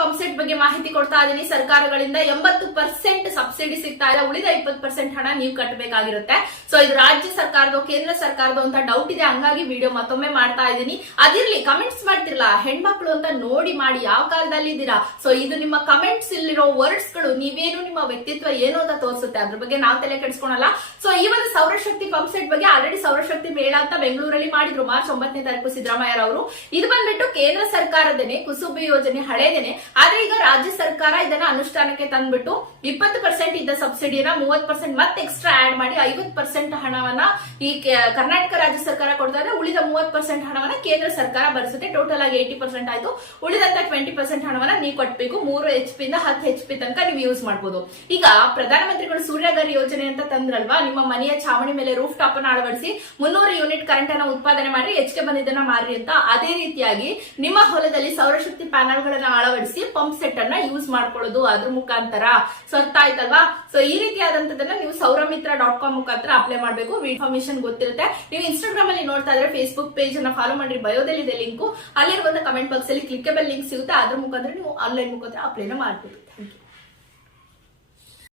Pump set ಬಗ್ಗೆ ಮಾಹಿತಿ ಕೊಡ್ತಾ ಇದ್ದೀನಿ. ಸರ್ಕಾರಗಳಿಂದ ಎಂಬತ್ತು ಪರ್ಸೆಂಟ್ ಸಬ್ಸಿಡಿ ಸಿಗ್ತಾ ಇಲ್ಲ ಉಳಿದ ಇಪ್ಪತ್ತು ಪರ್ಸೆಂಟ್ ಹಣ ನೀವು ಕಟ್ಟಬೇಕಾಗಿರುತ್ತೆ. ಸೊ ಇದು ರಾಜ್ಯ ಸರ್ಕಾರದ, ಕೇಂದ್ರ ಸರ್ಕಾರದ ಅಂತ ಡೌಟ್ ಇದೆ. ಹಂಗಾಗಿ ವಿಡಿಯೋ ಮತ್ತೊಮ್ಮೆ ಮಾಡ್ತಾ ಇದ್ದೀನಿ. ಅದಿರ್ಲಿ ಕಮೆಂಟ್ಸ್ ಮಾಡ್ತಿರ್ಲ ಹೆಣ್ಮಕ್ಳು ಅಂತ ನೋಡಿ ಮಾಡಿ ಯಾವ ಕಾಲದಲ್ಲಿ ಇದ್ದೀರಾ? ಸೊ ಇದು ನಿಮ್ಮ ಕಮೆಂಟ್ಸ್ ಇಲ್ಲಿರೋ ವರ್ಡ್ಸ್ಗಳು. ನೀವೇನು ನಿಮ್ಮ ವ್ಯಕ್ತಿತ್ವ ಏನು ಅಂತ ತೋರಿಸುತ್ತೆ? ಅದ್ರ ಬಗ್ಗೆ ನಾವು ತಲೆ ಕೆಡಿಸ್ಕೊಳಲ್ಲ. ಸೊ ಈ ಒಂದು ಸೌರಶಕ್ತಿ ಪಂಪ್ ಸೆಟ್ ಬಗ್ಗೆ ಆಲ್ರೆಡಿ ಸೌರಶಕ್ತಿ ಮೇಳ ಅಂತ ಬೆಂಗಳೂರಲ್ಲಿ ಮಾಡಿದ್ರು. ಮಾರ್ಚ್ ಒಂಬತ್ತನೇ ತಾರೀಕು ಸಿದ್ದರಾಮಯ್ಯ ಅವರು ಇದು ಬಂದ್ಬಿಟ್ಟು ಕೇಂದ್ರ ಸರ್ಕಾರದೇನೆ ಕುಸುಬಿ ಯೋಜನೆ ಹಳೇದೇನೆ. ಆದ್ರೆ ಈಗ ರಾಜ್ಯ ಸರ್ಕಾರ ಇದನ್ನ ಅನುಷ್ಠಾನಕ್ಕೆ ತಂದ್ಬಿಟ್ಟು ಇಪ್ಪತ್ತು ಪರ್ಸೆಂಟ್ ಇದ್ದ ಸಬ್ಸಿಡಿಯನ್ನ ಮೂವತ್ ಪರ್ಸೆಂಟ್ ಮತ್ತೆ ಎಕ್ಸ್ಟ್ರಾ ಆಡ್ ಮಾಡಿ ಐವತ್ ಪರ್ಸೆಂಟ್ ಹಣವನ್ನ ಈ ಕರ್ನಾಟಕ ರಾಜ್ಯ ಸರ್ಕಾರ ಕೊಡ್ತಾ ಉಳಿದ ಮೂವತ್ ಪರ್ಸೆಂಟ್ ಹಣವನ್ನ ಕೇಂದ್ರ ಸರ್ಕಾರ ಬರ್ಸುತ್ತೆ ಟೋಟಲ್ ಆಗಿ ಏಯ್ಟಿ ಪರ್ಸೆಂಟ್ ಆಯ್ತು. ಉಳಿದಂತ ಟ್ವೆಂಟಿ ಪರ್ಸೆಂಟ್ ಹಣವನ್ನ ನೀವು ಕೊಟ್ಬೇಕು ಮೂರು ಎಚ್ ಪಿ ಇಂದ ಹತ್ತು ಎಚ್ ಪಿ ತನಕ ನೀವು ಯೂಸ್ ಮಾಡಬಹುದು ಈಗ ಪ್ರಧಾನಮಂತ್ರಿಗಳು ಸೂರ್ಯಗರ್ ಯೋಜನೆ ಅಂತ ತಂದ್ರಲ್ವಾ? ನಿಮ್ಮ ಮನೆಯ ಛಾವಣಿ ಮೇಲೆ ರೂಫ್ ಟಾಪ್ ಅನ್ನ ಅಳವಡಿಸಿ ಮುನ್ನೂರು ಯೂನಿಟ್ ಕರೆಂಟ್ ಅನ್ನ ಉತ್ಪಾದನೆ ಮಾಡಿ ಹೆಚ್ಚಿಗೆ ಬಂದಿದ್ದನ್ನ ಮಾರಿ ಅಂತ. ಅದೇ ರೀತಿಯಾಗಿ ನಿಮ್ಮ ಹೊಲದಲ್ಲಿ ಸೌರಶಕ್ತಿ ಪ್ಯಾನಲ್ ಗಳನ್ನ ಅಳವಡಿಸಿ ಪಂಪ್ ಸೆಟ್ ಅನ್ನ ಯೂಸ್ ಮಾಡ್ಕೊಳ್ಳೋದು ಅದ್ರ ಮುಖಾಂತರ. ಸೊ ಅರ್ಥ ಆಯ್ತಲ್ವಾ? ಸೊ ಈ ರೀತಿಯಾದಂತದನ್ನ ನೀವು ಸೌರಮಿತ್ರ ಡಾಟ್ ಕಾಮ್ ಮುಖಾಂತರ ಅಪ್ಲೈ ಮಾಡಬೇಕು. ಇನ್ಫಾರ್ಮೇಶನ್ ಗೊತ್ತಿರುತ್ತೆ. ನೀವು ಇನ್ಸ್ಟಾಗ್ರಾಮ್ ಅಲ್ಲಿ ನೋಡ್ತಾ ಇದ್ರೆ ಫೇಸ್ಬುಕ್ ಪೇಜ್ ಅನ್ನ ಫಾಲೋ ಮಾಡಿ ಬಯೋದಲ್ಲಿ ಇದೆ ಲಿಂಕ್ ಅಲ್ಲಿರುವಂತ ಕಮೆಂಟ್ ಬಾಕ್ಸ್ ಅಲ್ಲಿ ಕ್ಲಿಕಬಲ್ ಲಿಂಕ್ ಸಿಗುತ್ತೆ ಅದ್ರ ಮುಖಾಂತರ ನೀವು ಆನ್ಲೈನ್ ಮುಖಾಂತರ ಅಪ್ಲೈನ ಮಾಡಬಹುದು